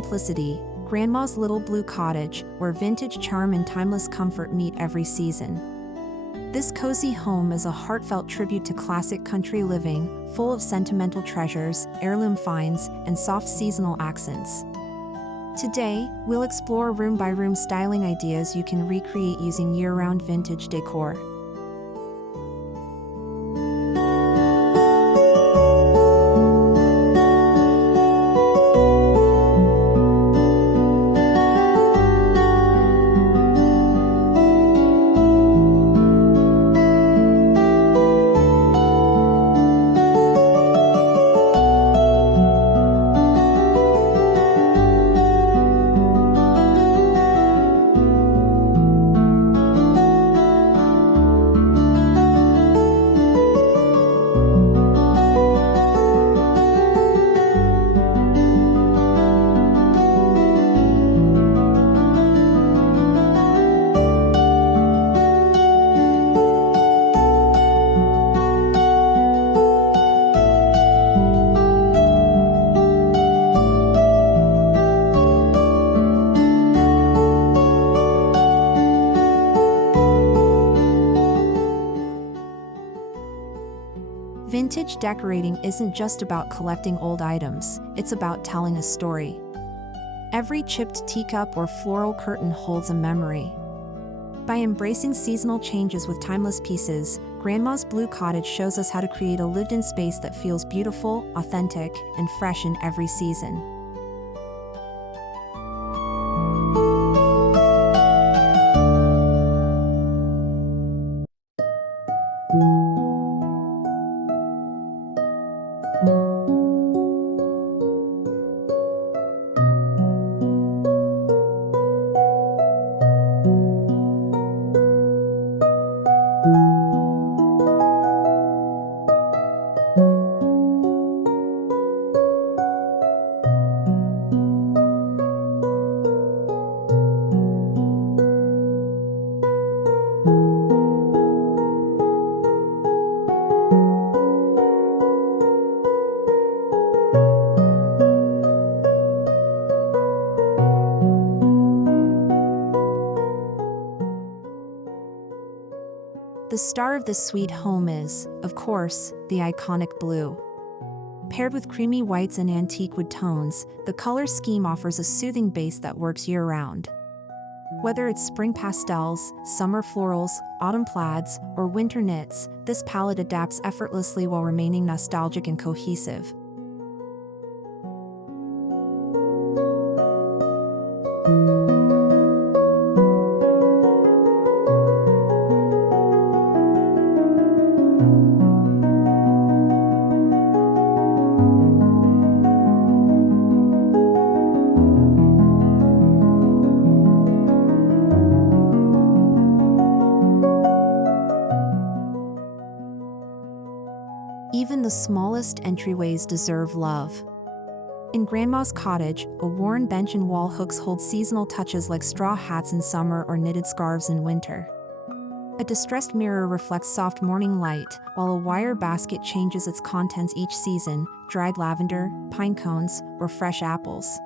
simplicity, Grandma's little blue cottage, where vintage charm and timeless comfort meet every season. This cozy home is a heartfelt tribute to classic country living, full of sentimental treasures, heirloom finds, and soft seasonal accents. Today, we'll explore room-by-room styling ideas you can recreate using year-round vintage decor. Vintage decorating isn't just about collecting old items, it's about telling a story. Every chipped teacup or floral curtain holds a memory. By embracing seasonal changes with timeless pieces, Grandma's Blue Cottage shows us how to create a lived-in space that feels beautiful, authentic, and fresh in every season. The star of this sweet home is, of course, the iconic blue. Paired with creamy whites and antique wood tones, the color scheme offers a soothing base that works year-round. Whether it's spring pastels, summer florals, autumn plaids, or winter knits, this palette adapts effortlessly while remaining nostalgic and cohesive. Even the smallest entryways deserve love. In Grandma's cottage, a worn bench and wall hooks hold seasonal touches like straw hats in summer or knitted scarves in winter. A distressed mirror reflects soft morning light, while a wire basket changes its contents each season, dried lavender, pine cones, or fresh apples.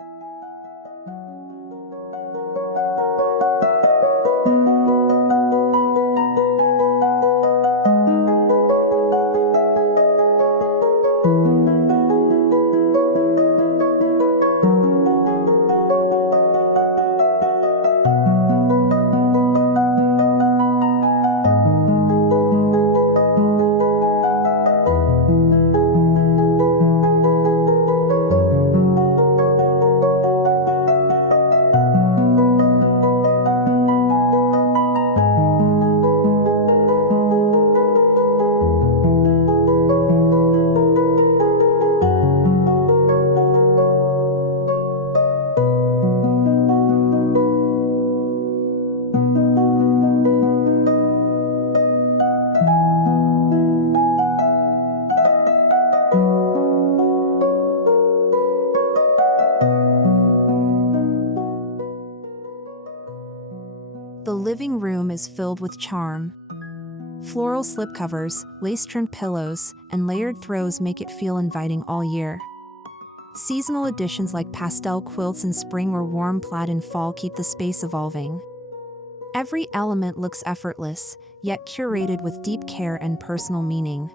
The living room is filled with charm. Floral slipcovers, lace-trimmed pillows, and layered throws make it feel inviting all year. Seasonal additions like pastel quilts in spring or warm plaid in fall keep the space evolving. Every element looks effortless, yet curated with deep care and personal meaning.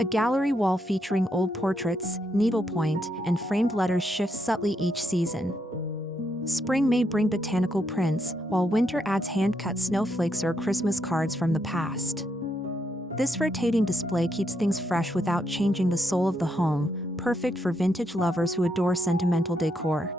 A gallery wall featuring old portraits, needlepoint, and framed letters shifts subtly each season. Spring may bring botanical prints, while winter adds hand-cut snowflakes or Christmas cards from the past. This rotating display keeps things fresh without changing the soul of the home, perfect for vintage lovers who adore sentimental decor.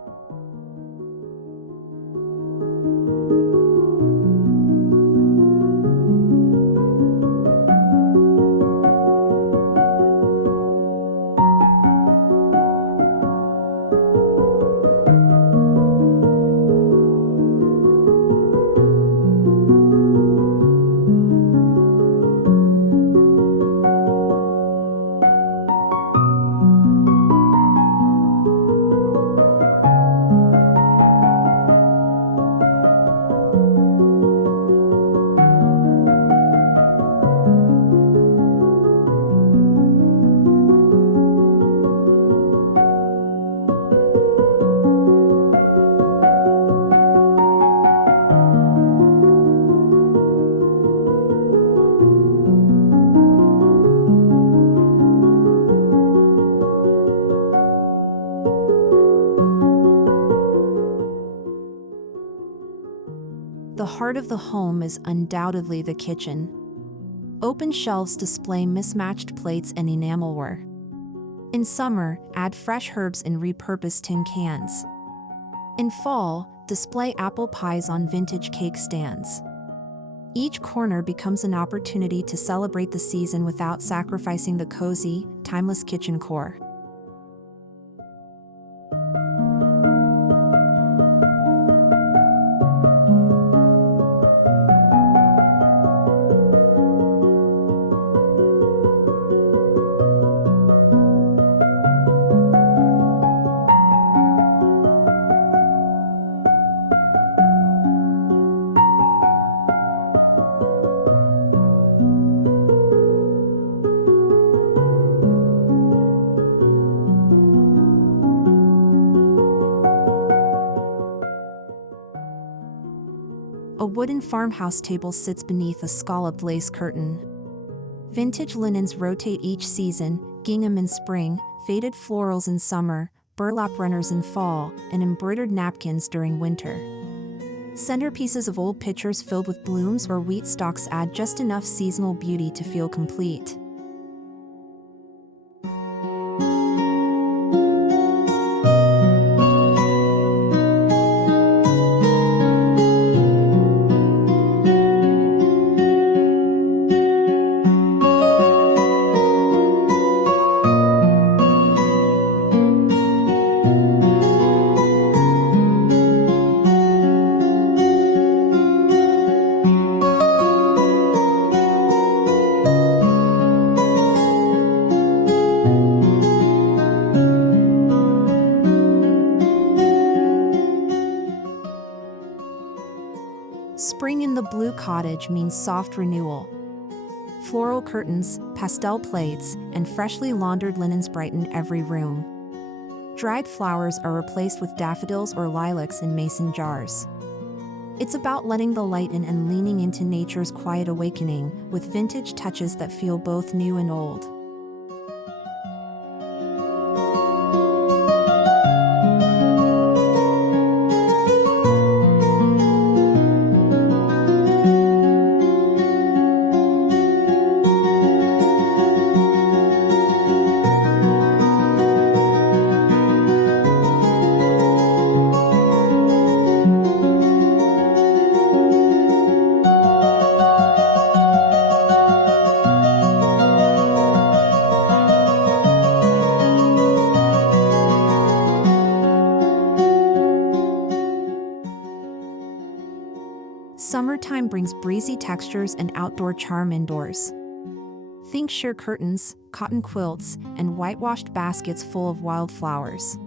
The heart of the home is undoubtedly the kitchen. Open shelves display mismatched plates and enamelware. In summer, add fresh herbs in repurposed tin cans. In fall, display apple pies on vintage cake stands. Each corner becomes an opportunity to celebrate the season without sacrificing the cozy, timeless kitchen core. A wooden farmhouse table sits beneath a scalloped lace curtain. Vintage linens rotate each season, gingham in spring, faded florals in summer, burlap runners in fall, and embroidered napkins during winter. Centerpieces of old pitchers filled with blooms or wheat stalks add just enough seasonal beauty to feel complete. Spring in the blue cottage means soft renewal. Floral curtains, pastel plates, and freshly laundered linens brighten every room. Dried flowers are replaced with daffodils or lilacs in mason jars. It's about letting the light in and leaning into nature's quiet awakening, with vintage touches that feel both new and old. design brings breezy textures and outdoor charm indoors. Think sheer curtains, cotton quilts, and whitewashed baskets full of wildflowers.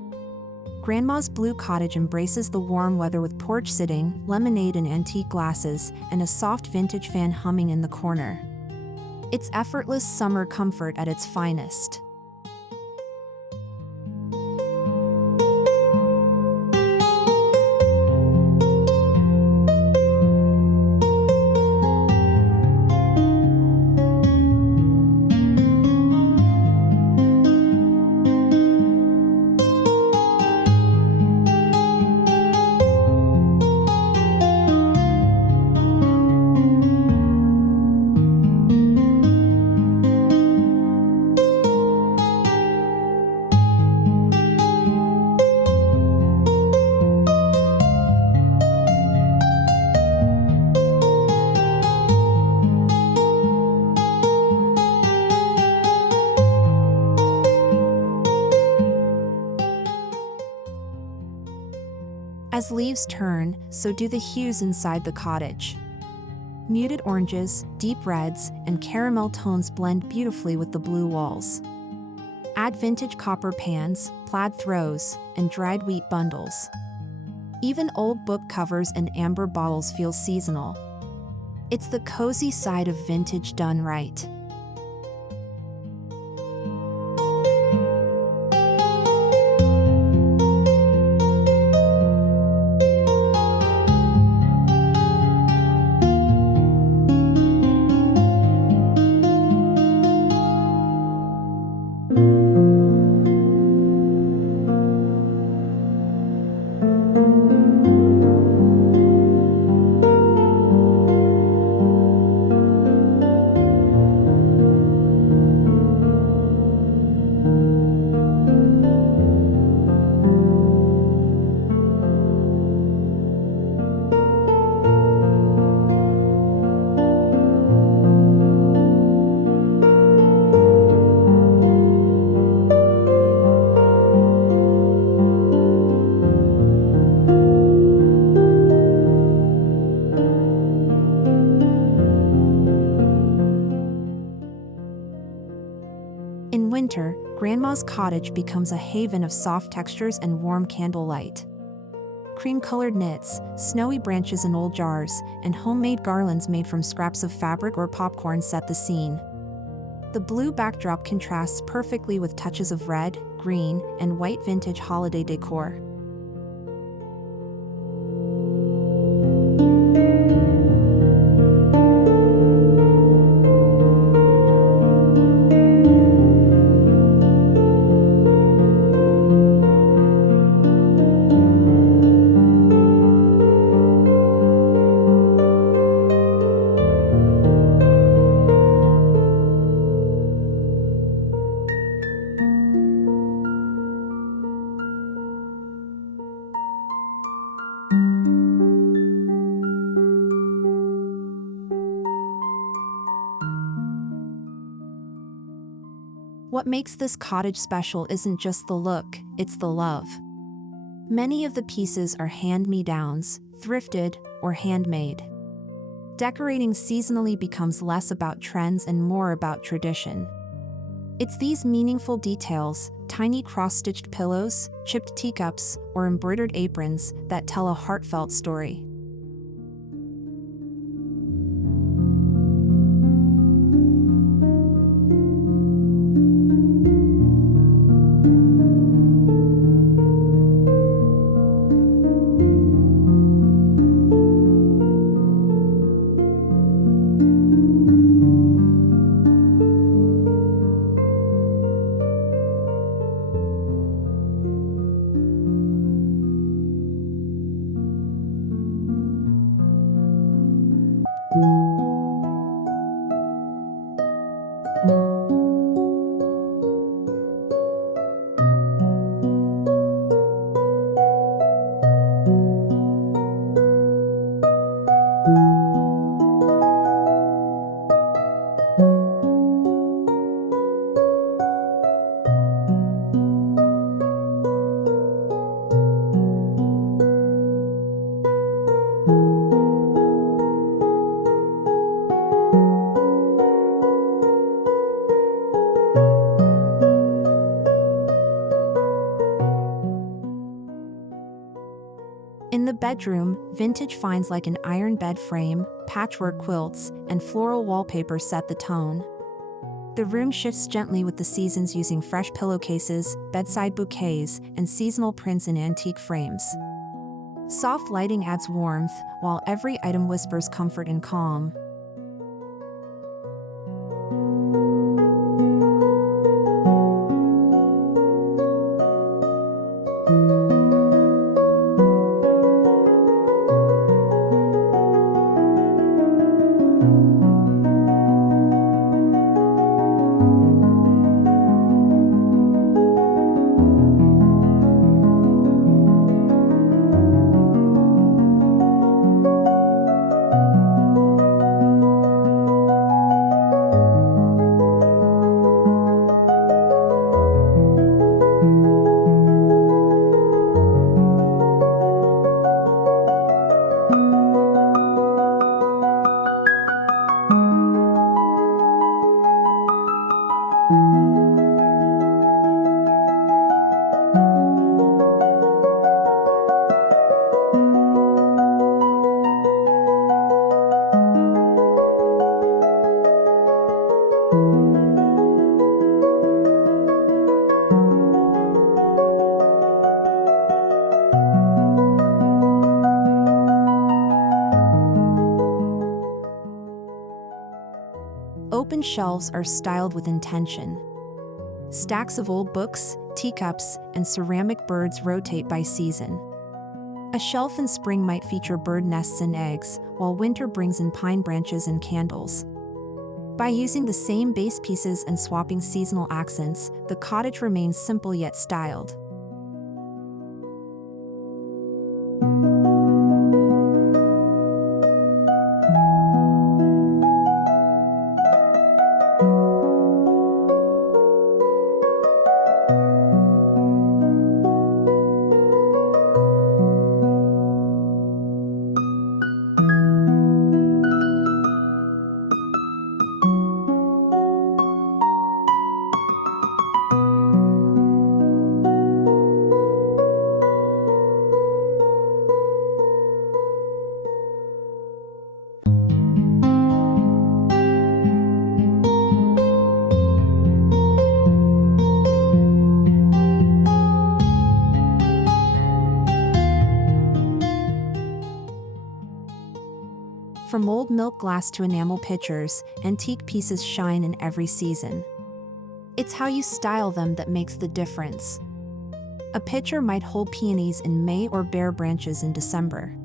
Grandma's blue cottage embraces the warm weather with porch sitting, lemonade in antique glasses, and a soft vintage fan humming in the corner. It's effortless summer comfort at its finest. As leaves turn, so do the hues inside the cottage. Muted oranges, deep reds, and caramel tones blend beautifully with the blue walls. Add vintage copper pans, plaid throws, and dried wheat bundles. Even old book covers and amber bottles feel seasonal. It's the cozy side of vintage done right. In winter, Grandma's cottage becomes a haven of soft textures and warm candlelight. Cream-colored knits, snowy branches in old jars, and homemade garlands made from scraps of fabric or popcorn set the scene. The blue backdrop contrasts perfectly with touches of red, green, and white vintage holiday decor. What makes this cottage special isn't just the look, it's the love. Many of the pieces are hand-me-downs, thrifted, or handmade. Decorating seasonally becomes less about trends and more about tradition. It's these meaningful details, tiny cross-stitched pillows, chipped teacups, or embroidered aprons, that tell a heartfelt story. bedroom, vintage finds like an iron bed frame, patchwork quilts, and floral wallpaper set the tone. The room shifts gently with the seasons using fresh pillowcases, bedside bouquets, and seasonal prints in antique frames. Soft lighting adds warmth, while every item whispers comfort and calm. Open shelves are styled with intention. Stacks of old books, teacups, and ceramic birds rotate by season. A shelf in spring might feature bird nests and eggs, while winter brings in pine branches and candles. By using the same base pieces and swapping seasonal accents, the cottage remains simple yet styled. From old milk glass to enamel pitchers, antique pieces shine in every season. It's how you style them that makes the difference. A pitcher might hold peonies in May or bare branches in December.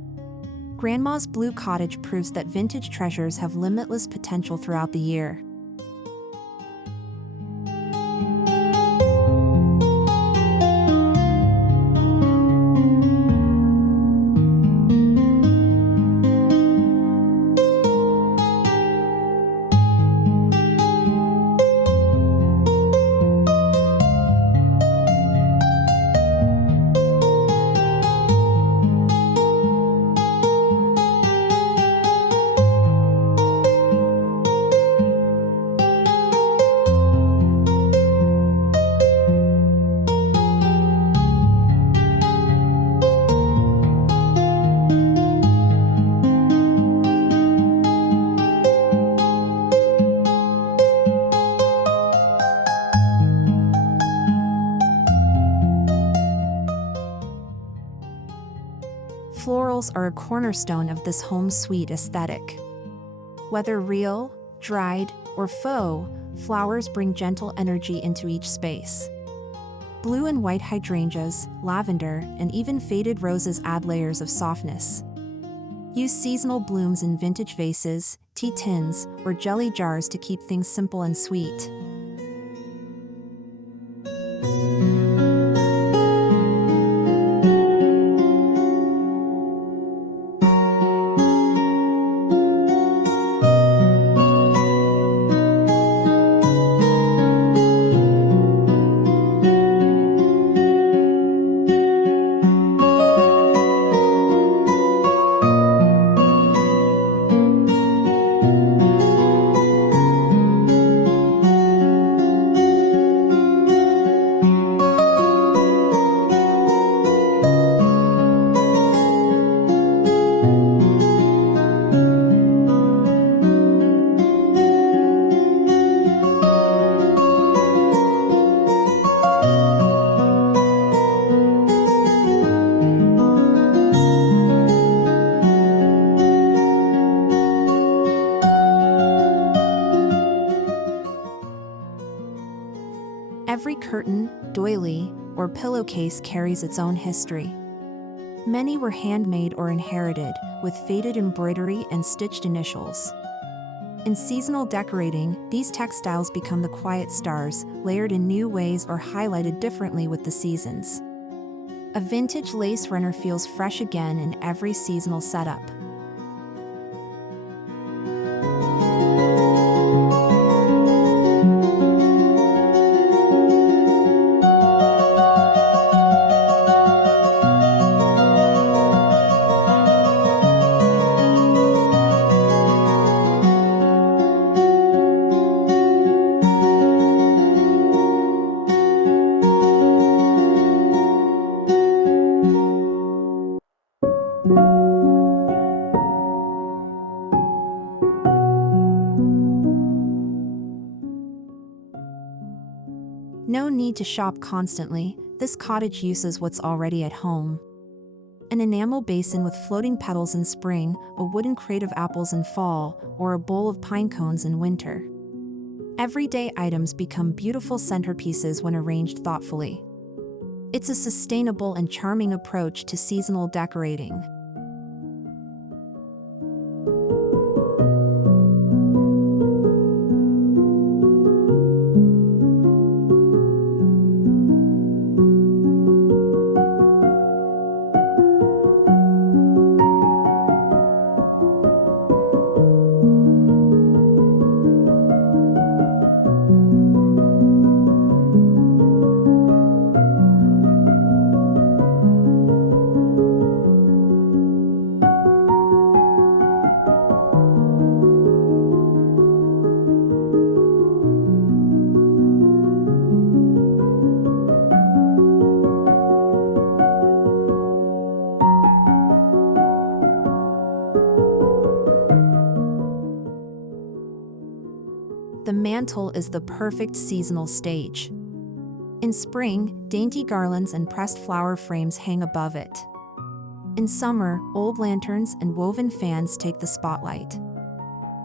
Grandma's blue cottage proves that vintage treasures have limitless potential throughout the year. Florals are a cornerstone of this home suite aesthetic. Whether real, dried, or faux, flowers bring gentle energy into each space. Blue and white hydrangeas, lavender, and even faded roses add layers of softness. Use seasonal blooms in vintage vases, tea tins, or jelly jars to keep things simple and sweet. Every curtain, doily, or pillowcase carries its own history. Many were handmade or inherited, with faded embroidery and stitched initials. In seasonal decorating, these textiles become the quiet stars, layered in new ways or highlighted differently with the seasons. A vintage lace runner feels fresh again in every seasonal setup. No need to shop constantly, this cottage uses what's already at home. An enamel basin with floating petals in spring, a wooden crate of apples in fall, or a bowl of pine cones in winter. Everyday items become beautiful centerpieces when arranged thoughtfully. It's a sustainable and charming approach to seasonal decorating. The mantel is the perfect seasonal stage. In spring, dainty garlands and pressed flower frames hang above it. In summer, old lanterns and woven fans take the spotlight.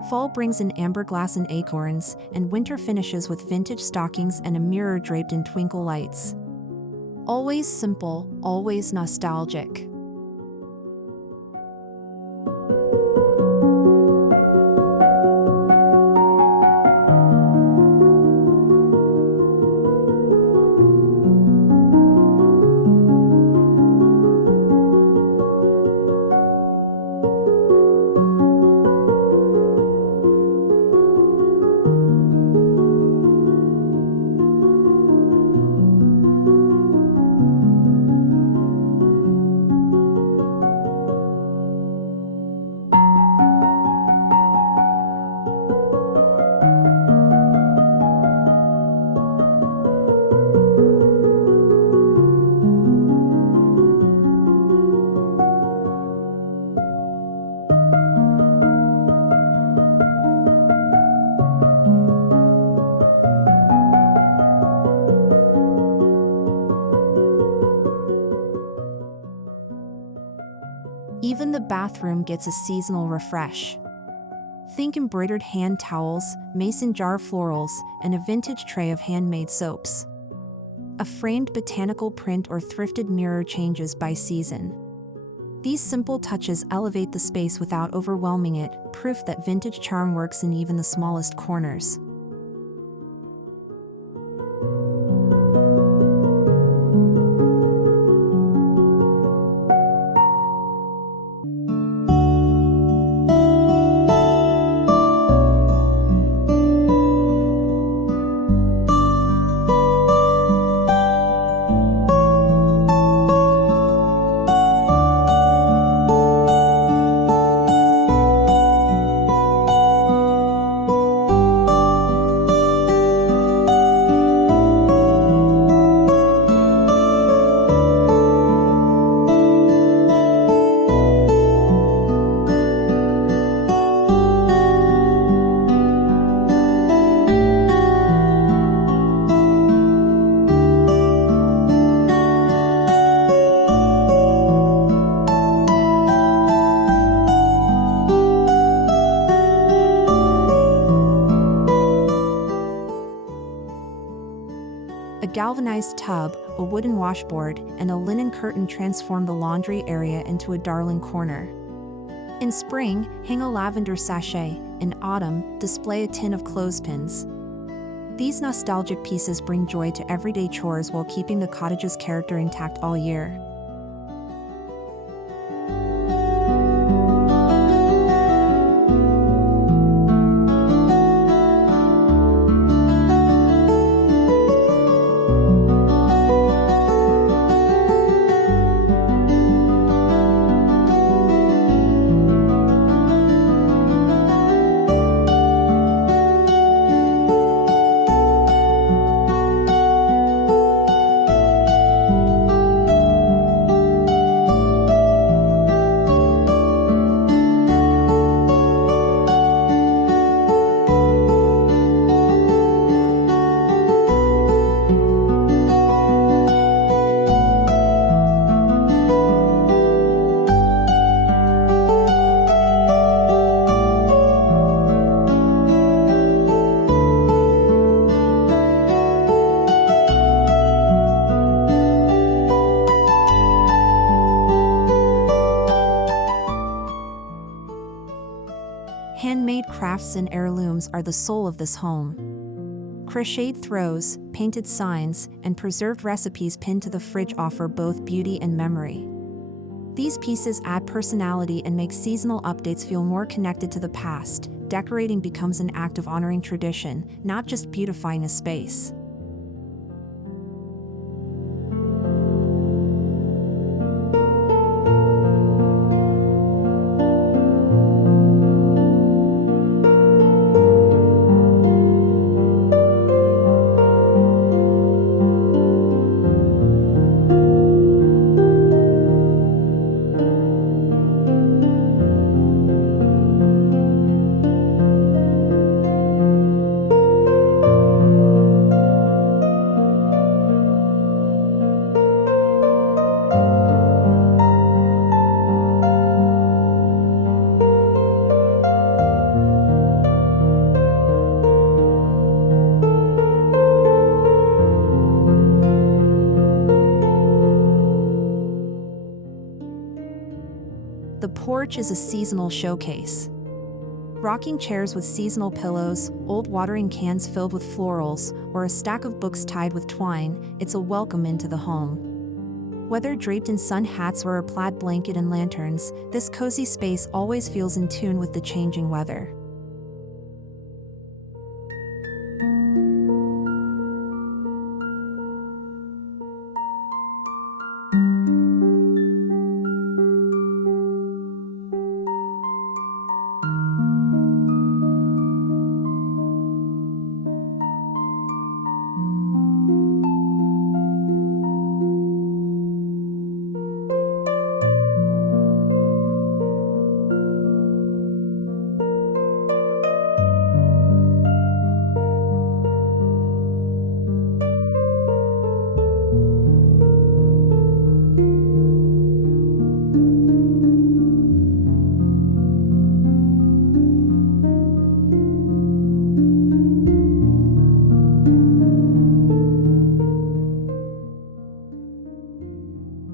Fall brings in amber glass and acorns, and winter finishes with vintage stockings and a mirror draped in twinkle lights. Always simple, always nostalgic. Even the bathroom gets a seasonal refresh. Think embroidered hand towels, mason jar florals, and a vintage tray of handmade soaps. A framed botanical print or thrifted mirror changes by season. These simple touches elevate the space without overwhelming it, proof that vintage charm works in even the smallest corners. A galvanized tub, a wooden washboard, and a linen curtain transform the laundry area into a darling corner. In spring, hang a lavender sachet. In autumn, display a tin of clothespins. These nostalgic pieces bring joy to everyday chores while keeping the cottage's character intact all year. Handmade crafts and heirlooms are the soul of this home. Crocheted throws, painted signs, and preserved recipes pinned to the fridge offer both beauty and memory. These pieces add personality and make seasonal updates feel more connected to the past. Decorating becomes an act of honoring tradition, not just beautifying a space. The porch is a seasonal showcase. Rocking chairs with seasonal pillows, old watering cans filled with florals, or a stack of books tied with twine, it's a welcome into the home. Whether draped in sun hats or a plaid blanket and lanterns, this cozy space always feels in tune with the changing weather.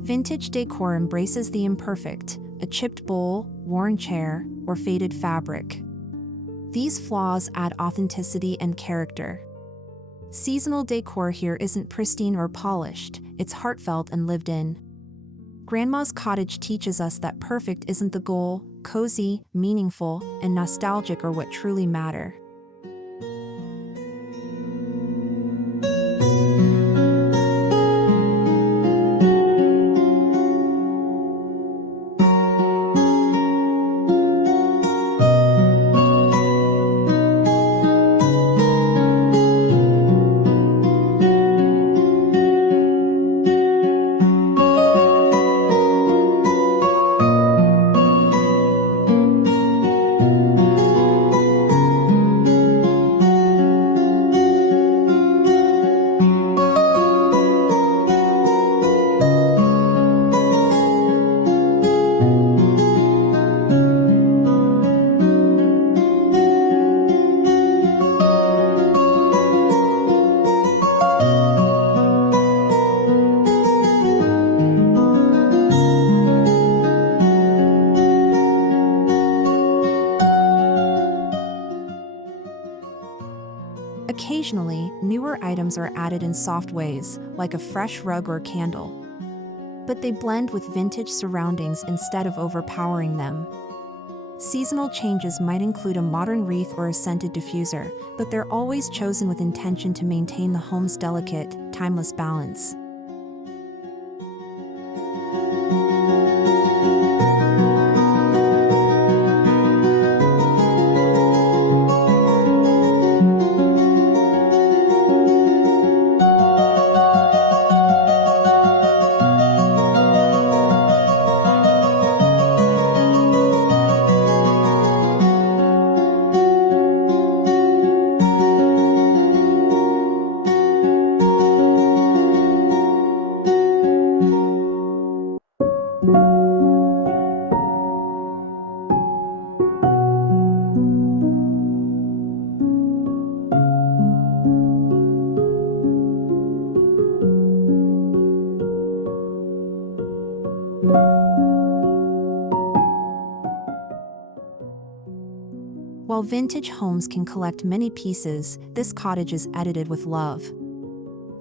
Vintage decor embraces the imperfect, a chipped bowl, worn chair, or faded fabric. These flaws add authenticity and character. Seasonal decor here isn't pristine or polished, it's heartfelt and lived in. Grandma's cottage teaches us that perfect isn't the goal, cozy, meaningful, and nostalgic are what truly matter. Occasionally, newer items are added in soft ways, like a fresh rug or candle. But they blend with vintage surroundings instead of overpowering them. Seasonal changes might include a modern wreath or a scented diffuser, but they're always chosen with intention to maintain the home's delicate, timeless balance. While vintage homes can collect many pieces, this cottage is edited with love.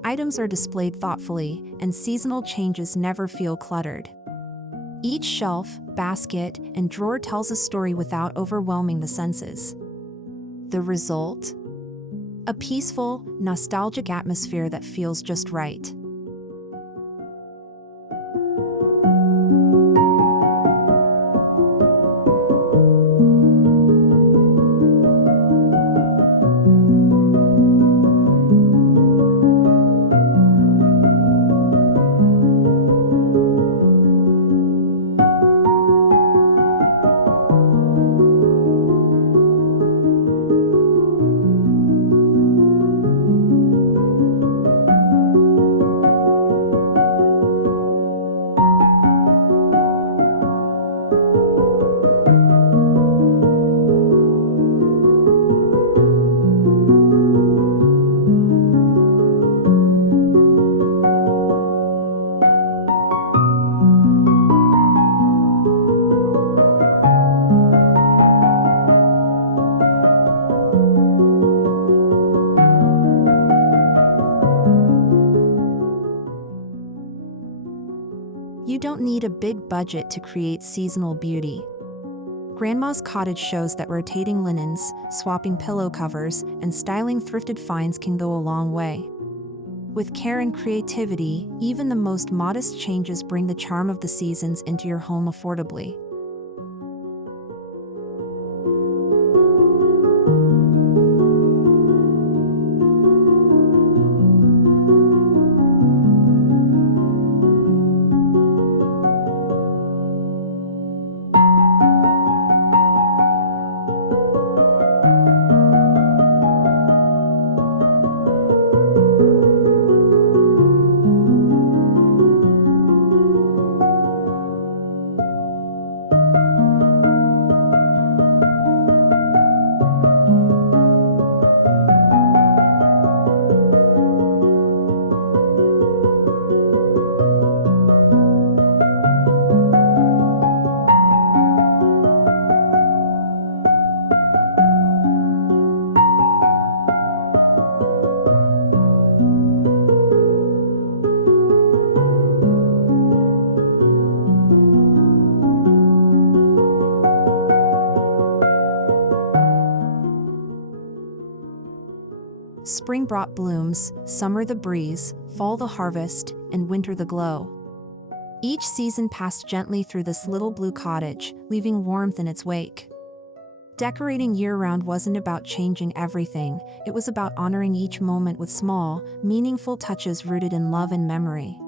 Items are displayed thoughtfully, and seasonal changes never feel cluttered. Each shelf, basket, and drawer tells a story without overwhelming the senses. The result? A peaceful, nostalgic atmosphere that feels just right. You don't need a big budget to create seasonal beauty. Grandma's Cottage shows that rotating linens, swapping pillow covers, and styling thrifted finds can go a long way. With care and creativity, even the most modest changes bring the charm of the seasons into your home affordably. Spring brought blooms, summer the breeze, fall the harvest, and winter the glow. Each season passed gently through this little blue cottage, leaving warmth in its wake. Decorating year-round wasn't about changing everything, it was about honoring each moment with small, meaningful touches rooted in love and memory.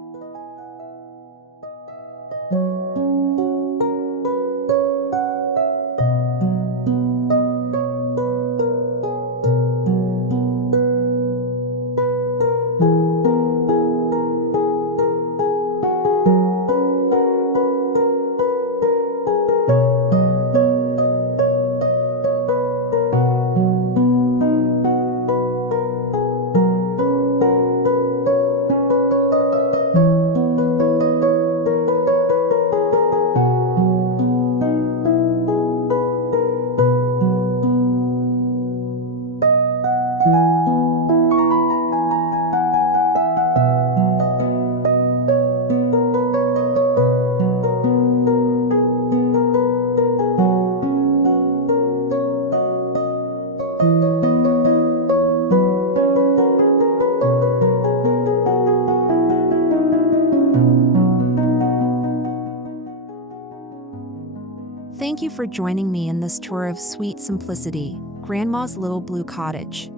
Thank you for joining me in this tour of sweet simplicity, Grandma's Little Blue Cottage.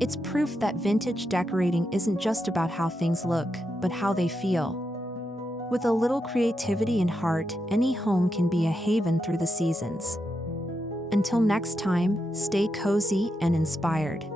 It's proof that vintage decorating isn't just about how things look, but how they feel. With a little creativity and heart, any home can be a haven through the seasons. Until next time, stay cozy and inspired.